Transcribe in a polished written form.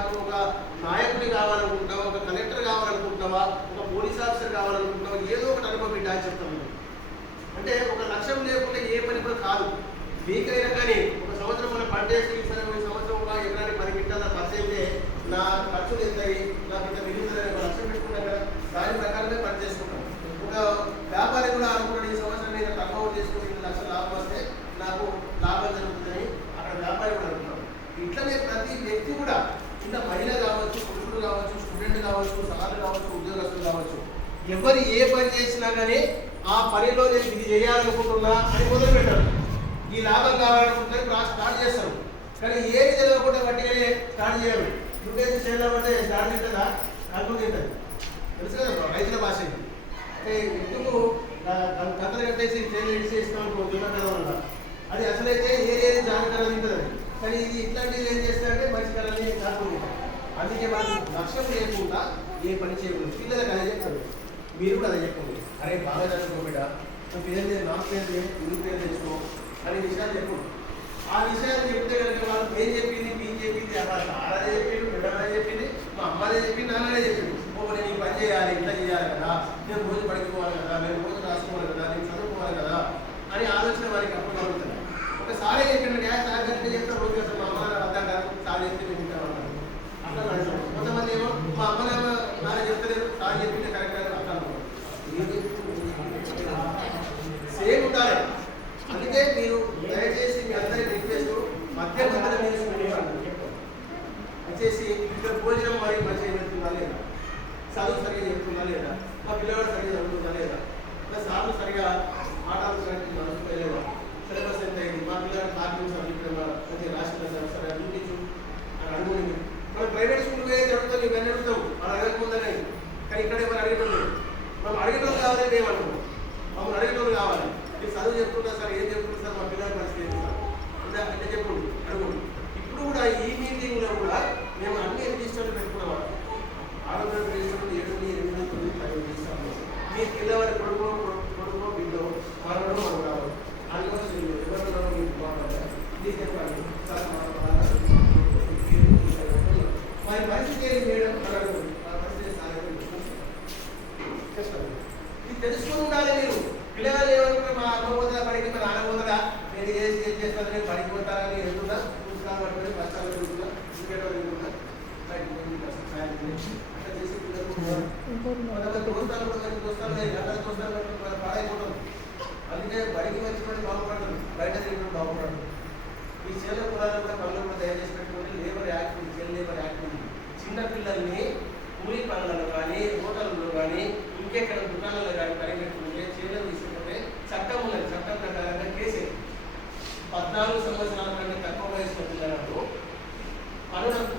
నాకు ఒక నాయకుని కావాలనుకుంటున్నావా, ఒక కలెక్టర్ కావాలనుకుంటున్నావా, ఒక పోలీస్ ఆఫీసర్ కావాలనుకుంటున్నావా, ఏదో ఒకటి అనుభవం బిడ్డ అని చెప్తాను. అంటే ఒక లక్ష్యం లేకుండా ఏ పని కూడా కాదు. మీకైనా కానీ ఒక సంవత్సరం మనం పంట వేసి ఈ సంవత్సరంగా ఎకరానికి 10 క్వింటాల ఖర్చు అయితే నా ఖర్చులు ఎంతయి, నాకు ఇంత మిగులుతుందని ఒక లక్ష్యం పెట్టుకున్నాం కదా, దాని ప్రకారమే పని చేసుకుంటాం. ఒక వ్యాపారి కూడా అనుకున్నాడు ఈ సంవత్సరం నేను టర్నోవర్ చేసుకుని 2 లక్షల లాభం వస్తే నాకు లాభం జరుగుతుందని అక్కడ వ్యాపారి కూడా అనుకున్నాడు. ఇట్లనే ప్రతి వ్యక్తి కూడా చిన్న మహిళ కావచ్చు, పురుషుడు కావచ్చు, స్టూడెంట్ కావచ్చు, సార్లు కావచ్చు, ఉద్యోగస్తులు కావచ్చు, ఎవరు ఏ పని చేసినా కానీ ఆ పనిలో నేను ఇది చేయాలనుకుంటున్నా అని మొదలు పెట్టారు. ఈ లాభం కావాలనుకుంటున్నా స్టార్ట్ చేస్తారు. కానీ ఏది తెలియకుండా బట్టిగానే స్టార్ట్ చేయరు. నువ్వేది చేయాలంటే స్టార్ట్ తింటుందా, కలుపు తింటుంది. తెలుసు కదా రైతుల భాష. అంటే ఎందుకు కథలు కట్టేసి చేసి ఇస్తాం దున్నకరం, అది అసలైతే ఏది జాగ్రత్త తింటుంది. కానీ ఇది ఇట్లాంటివి ఏం చేస్తారంటే మంచి కళని కాకుండా. అందుకే మనకు లక్ష్యం లేకుండా ఏ పని చేయకూడదు. పిల్లలకు అదే చెప్తాడు, మీరు కూడా అదే చెప్పండి. అరే బాగా చదువుకోబిడ్డ, నువ్వు పేరు లేదు, నా పేరు లేదు, ఇల్లు పేరు తెచ్చుకో అనే విషయాలు చెప్పండి. ఆ విషయాలు చెప్తే కనుక వాళ్ళు ఏం చెప్పింది, మీ చెప్పింది, ఆడదే చెప్పింది, బిడ్డనే చెప్పింది, మా అమ్మదే చెప్పింది, నాన్ననే చెప్పింది. నేను ఈ పని చేయాలి, ఇట్లా చేయాలి కదా, నేను రోజు పడుకోవాలి కదా, నేను రోజు రాసుకోవాలి కదా, నేను చదువుకోవాలి కదా అని ఆలోచన వారికి అప్పుడు కలుగుతుంది. ఒకసారి చెప్పండి గ్యాస్ ఆగంటే చెప్తా రోజు కదా, మా అమ్మ నాన్న అర్థం కాదు, సార్ చెప్తే నేను తింటాను అట్లా నడుస్తాను. కొంతమంది ఏమో మా అమ్మ నాన్న చెప్తలేదు, సార్ చెప్పింది కరెక్ట్ అని అర్థం సేమ్ ఉంటారు. అందుకే మీరు దయచేసి మీ అందరి రిక్వెస్ట్ మధ్య వచ్చేసి ఇక్కడ భోజనం మరి మంచిగా చెప్తుందా లేదా, చదువు సరిగా చెప్తుందా లేదా, మా పిల్లవాడు సరిగా చదువుతుందా లేదా, సార్లు సరిగా ఆటలు సరిగ్గా నడుచుకోలేదా, సిలబస్ ఎంత అయింది, మా పిల్లవాడు కార్టూన్ సబ్జెక్ట్ మంచిగా రాసిన సరిగా చూపించు అని అడుగుతుంది. మనం ప్రైవేట్ స్కూల్ ఏదైతే అడుగుతాం ఇవన్నీ అడుగుతాం, మనం అడగకుండానే. కానీ ఇక్కడ మనం అడిగేటోళ్ళు లేదు. మనం అడిగేటోళ్ళు కావాలని మేము అనుకుంటాం, మమ్మల్ని అడిగేటోళ్ళు కావాలి. మీరు చదువు చెప్తుంటా సార్, ఏం చెప్తుంది సార్, మా పిల్లల పరిస్థితి ఏంటి సార్ అంటే చెప్పండి, అడుగుండి. ఇప్పుడు కూడా ఈ మీటింగ్లో కూడా మేము అన్ని రిజిస్టర్లు పెట్టుకునేవాళ్ళం. 600 రిజిస్టర్లు 7, 8, 9, 10 రిజిస్టర్లు. మీ పిల్లవారి కొడుకో బిడ్డో మనలో మనం కావాలి. అందుకోసం ఎవరిలో మీకు బాగుంటుంది ఇది చెప్పాలి సార్, మరి పరిస్థితి ఏం చేయడం అడగదు. ఆ పరిస్థితి ఇది తెలుసుకుని ఉండాలి. మీరు పిల్లలు ఏమనుకుంటే మా అమ్మ పోతుందా పడికి, మా నాన్న పోతుందా, నేను ఏం చేస్తాను, నేను పడికి పోతానని వెళ్తుందా, పుస్తకాలు పట్టుకొని బస్తాలు పెట్టుకుందా, క్రికెట్ పెట్టుకుందా, అట్లా చేసి దోస్తాలు పాడైపోతాం. అందుకే బడికి వచ్చినప్పుడు బాగుపడతాం, బయట తిరిగినప్పుడు బాగుపడతాం. ఈ చేల కులాలు కూడా పనులు కూడా తయారు చేసి పెట్టుకుంటే లేబర్ యాక్టివిటీ, చేల లేబర్ యాక్టివిటీ చిన్నపిల్లల్ని కూలీ పనులలో కానీ, హోటల్లో కానీ, ఇంకెక్కడ దుకాణాల్లో కానీ పని పెట్టుకుంటే చేలను తీసుకుంటే చట్టం ఉన్నది. చట్టం ప్రకారంగా కేసే 14 సంవత్సరాల కంటే తక్కువ వయసులో పిల్లలకు పనులకు